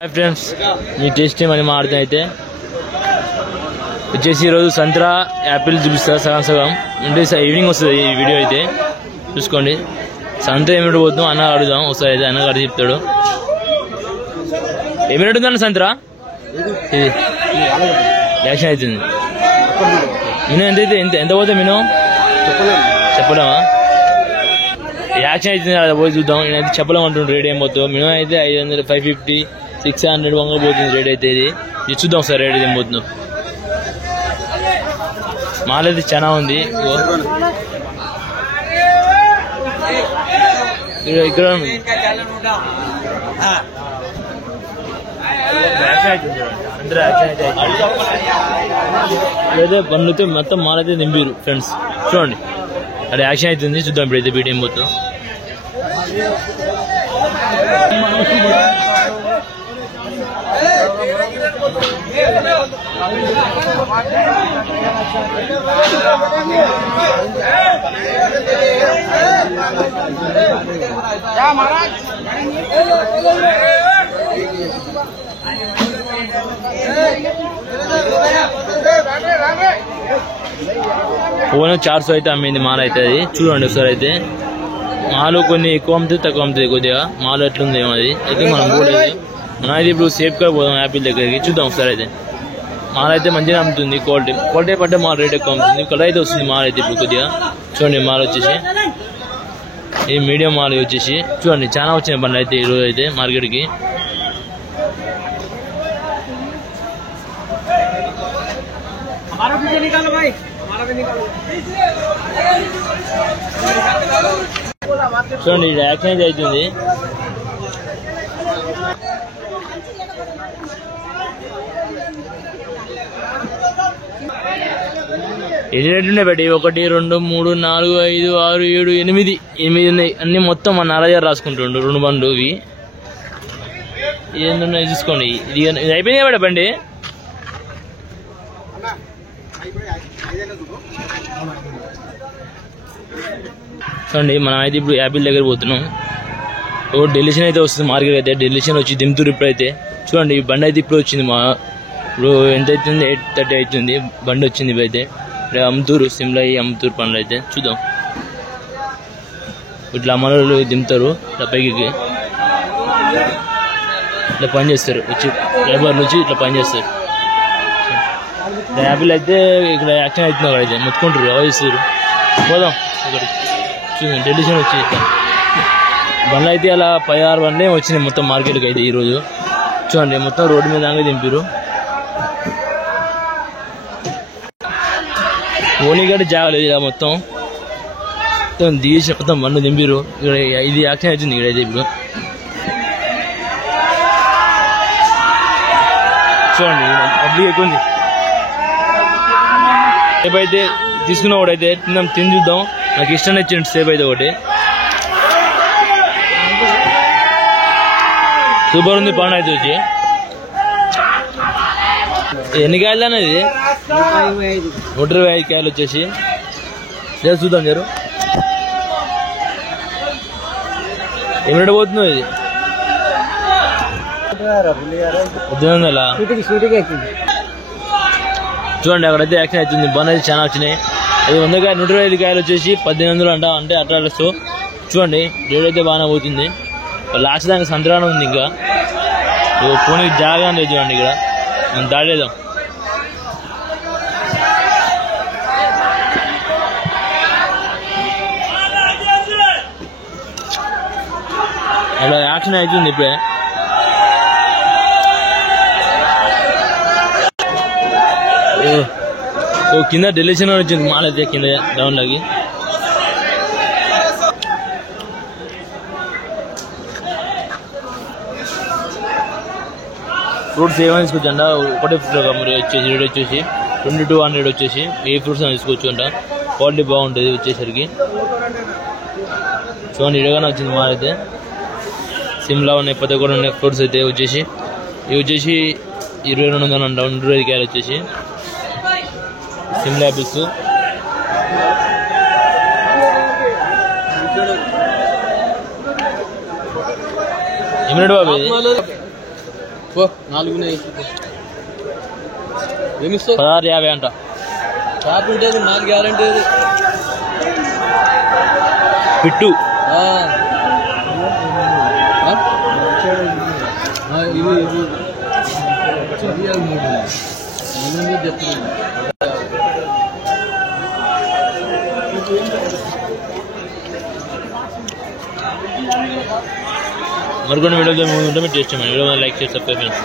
Hi friends मी test money माड़ते वो संतरा यापिल चूपा सगम सगम उंटे evening वस्तुंदी video अयिते चूसुकोंడి संतरा एमिटो पोद्दाम अन्न अडुदाम ओसारि अयिते अन्न गारि चेप्ताडु एमिटो उंदन्न संतरा इदि याक्शन अयितुंदी मिनो ఎంత పోతే मिनो చెప్పలేమా యాక్షన్ అయితే పోయి చూద్దాం నేనైతే చెప్పలేమంటుండు రేట్ ఏం పోతుందో మినిమం అయితే 500 550 600 వంగ పోతుంది రేట్ అయితే ఇది చూద్దాం సార్ రేట్ ఏం పోతుందో మాల్ అయితే చాలా ఉంది ఇక్కడ లేదా బండ్లతో మొత్తం మాల్ అయితే నింపారు ఫ్రెండ్స్ చూడండి అదే యాక్షన్ అవుతుంది చూద్దాం ఇప్పుడైతే వీడియో ఏం పోతుందో फोन 400 అయితే అమ్మింది మాల్ అయితే అది చూడండి ఒకసారి అయితే మాల్ కొన్ని ఎక్కువ అమ్ముతుంది తక్కువ అమ్ముతుంది కొద్దిగా మాల్ ఎట్లుందేమో అది అయితే మనం పోలేదు మనం అయితే ఇప్పుడు సేఫ్గా పోదాం యాపిల్ దగ్గరికి చూద్దాం ఒకసారి అయితే మాల్ అయితే మంచిగా అమ్ముతుంది క్వాలిటీ పట్టే మాల్ రేట్ ఎక్కువ అమ్ముతుంది కలర్ అయితే వస్తుంది మాల్ అయితే ఇప్పుడు కొద్దిగా చూడండి మాల్ వచ్చేసి ఇది మీడియం మాల్ వచ్చేసి చూడండి చాలా వచ్చినాయి బండ్లు అయితే ఈరోజు అయితే మార్కెట్కి చూడండి ఇది యాక్షన్ అవుతుంది ఎన్ని రేట్లు ఉన్నాయి బట్టి 1 2 3 4 5 6 7 8 ఉన్నాయి అన్ని మొత్తం మన నరజారు రాసుకుంటుండ్రు 2 బండ్లు ఇవి ఏంటన్నా చూసుకోండి ఇది అయిపోయింది బట్టి బండి చూడండి మనం అయితే ఇప్పుడు యాపిల్ దగ్గర పోతున్నాం ఓ డెలిషన్ అయితే వస్తుంది మార్కెట్ అయితే డెలిషన్ వచ్చి దింపుతురు ఇప్పుడైతే చూడండి ఈ బండి అయితే ఇప్పుడు వచ్చింది మా ఇప్పుడు ఎంత అవుతుంది 8:30 అవుతుంది బండి వచ్చింది ఇప్పుడైతే ఇక్కడ అమ్ముతూరు సిమ్లా అమ్ముతూరు పనులు అయితే చూద్దాం ఇట్లా అమ్మలు దింపుతారు ఇట్లా పైకి ఇట్లా పని చేస్తారు వచ్చి లేబర్ నుంచి ఇట్లా పని చేస్తారు యాపిల్ అయితే ఇక్కడ యాక్షన్ అవుతుంది అక్కడ అయితే మొత్తుకుంటారు అవయిస్తారు పోదాం ఇక్కడికి చూడండి డెలిషన్ వచ్చి బండ్లు అయితే అలా 16 బండ్లే వచ్చినాయి మొత్తం మార్కెట్కి అయితే ఈరోజు చూడండి మొత్తం రోడ్డు మీద దింపారు ఓనిగడ్డ జాగలేదు ఇలా మొత్తం తీసి మొత్తం బండ్లు దింపారు ఇక్కడ ఇది యాక్షన్ అవుతుంది ఇక్కడైతే ఇప్పుడు చూడండి పబ్లిక్ ఎక్కువ ఉంది సేపు అయితే తీసుకున్న ఒకటైతే తిని చూద్దాం నాకు ఇష్టం నచ్చింది సేపు అయితే ఒకటి సూపర్ ఉంది పండు అయితే వచ్చి ఎన్ని కాయలు అనేది 125 కాయలు వచ్చేసి చూద్దాం గారు ఏమిట పోతుందో ఇది 1800 చూడండి అక్కడైతే యాక్షన్ అవుతుంది బండ్ అయితే చాలా వచ్చినాయి అది 125 కాయలు వచ్చేసి 1800 అంట అంటే అట్రాస్ చూడండి రేట్ అయితే బాగానే పోతుంది లాస్ట్ దానికి సంతరాన ఉంది ఇంకా పోనీ జాగా లేదు చూడండి ఇక్కడ మనం దాడేద్దాం అలా యాక్షన్ అవుతుంది ఇప్పుడే ఓ కింద డెలిషన్ వచ్చింది మాల్ అయితే కింద డౌన్లోకి ఫ్రూట్స్ ఏమైనా తీసుకోవచ్చు అంట ఒకటే ఫ్రూట్ మరి వచ్చేసి రేట్ వచ్చేసి 2200 వచ్చేసి ఏ ఫ్రూట్స్ అని తీసుకోవచ్చు అంట క్వాలిటీ బాగుంటుంది వచ్చేసరికి చూడండి ఇడగానే వచ్చింది మాల్ అయితే సిమ్లా ఉన్నాయి పెద్ద కూడా ఉన్నాయి ఫ్రూట్స్ అయితే వచ్చేసి ఇవి వచ్చేసి 2200 అంట 125 కాయలు వచ్చేసి సిమ్లా యాపిల్స్ ఏమిటి బాబు ఇది ఏమిస్తావు? 16,50 అంట. షాప్ ఉంటుంది, నాకు గ్యారంటీ అది. పిట్టు ఇవి చెప్తున్నాను. మరికొన్ని వీడియోలు ముందు ఉంటే మీరు చేస్తాం. వీడియో లైక్ చేసి సబ్స్క్రైబ్ చేయండి.